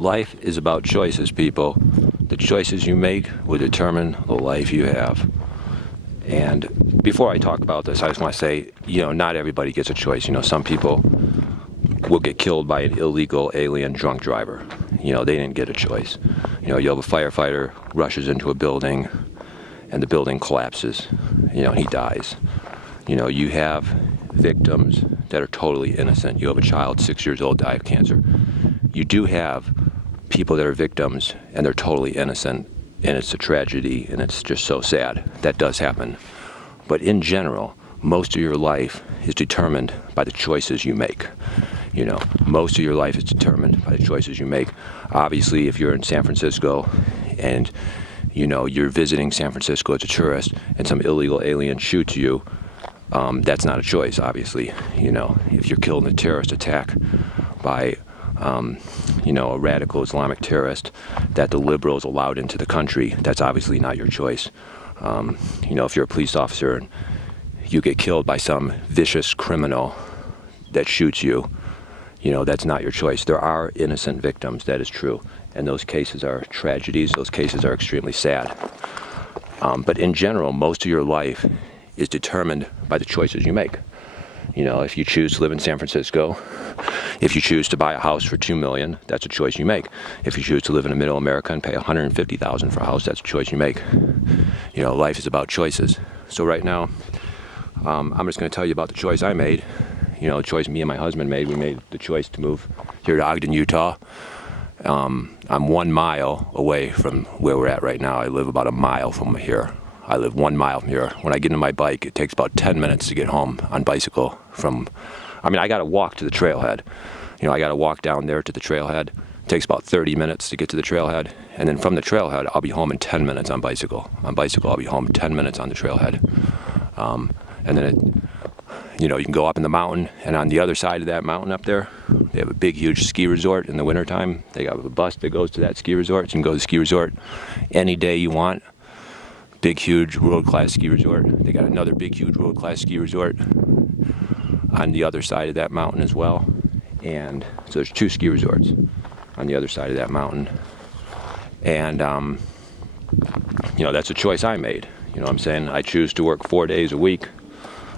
Life is about choices, people. The choices you make will determine the life you have. And before I talk about this, I just want to say, not everybody gets a choice. Some people will get killed by an illegal alien drunk driver. They didn't get a choice. You'll have a firefighter rushes into a building and the building collapses, and he dies. You have victims that are totally innocent. You have a child, 6 years old, die of cancer. You do have people that are victims and they're totally innocent, and it's a tragedy and it's just so sad. That does happen. But in general, most of your life is determined by the choices you make. Most of your life is determined by the choices you make. Obviously, if you're in San Francisco and you're visiting San Francisco as a tourist and some illegal alien shoots you, that's not a choice, obviously. If you're killed in a terrorist attack by a radical Islamic terrorist that the liberals allowed into the country, that's obviously not your choice. If you're a police officer and you get killed by some vicious criminal that shoots you, that's not your choice. There are innocent victims, that is true. And those cases are tragedies, those cases are extremely sad. But in general, most of your life is determined by the choices you make. If you choose to live in San Francisco, if you choose to buy a house for $2 million, that's a choice you make. If you choose to live in middle America and pay $150,000 for a house, that's a choice you make. Life is about choices. So right now, I'm just going to tell you about the choice I made. The choice me and my husband made. We made the choice to move here to Ogden, Utah. I'm 1 mile away from where we're at right now. I live about a mile from here. I live 1 mile from here. When I get into my bike, it takes about 10 minutes to get home on bicycle I got to walk to the trailhead. I got to walk down there to the trailhead. It takes about 30 minutes to get to the trailhead. And then from the trailhead, I'll be home in 10 minutes on bicycle. On bicycle, I'll be home in 10 minutes on the trailhead. And then you can go up in the mountain, and on the other side of that mountain up there, they have a big, huge ski resort in the wintertime. They got a bus that goes to that ski resort. You can go to the ski resort any day you want. Big, huge, world-class ski resort. They got another big, huge, world-class ski resort on the other side of that mountain as well. And so there's 2 ski resorts on the other side of that mountain. And, that's a choice I made. What I'm saying? I choose to work 4 days a week.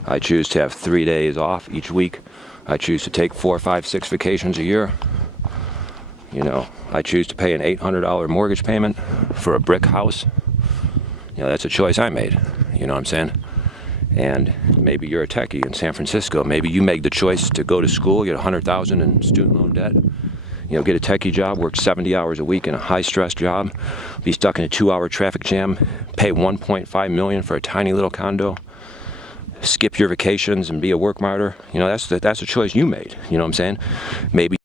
I choose to have 3 days off each week. I choose to take 4, 5, 6 vacations a year. I choose to pay an $800 mortgage payment for a brick house. That's a choice I made. What I'm saying? And maybe you're a techie in San Francisco. Maybe you make the choice to go to school, get $100,000 in student loan debt. Get a techie job, work 70 hours a week in a high-stress job, be stuck in a 2-hour traffic jam, pay $1.5 million for a tiny little condo, skip your vacations and be a work martyr. That's a choice you made. What I'm saying? Maybe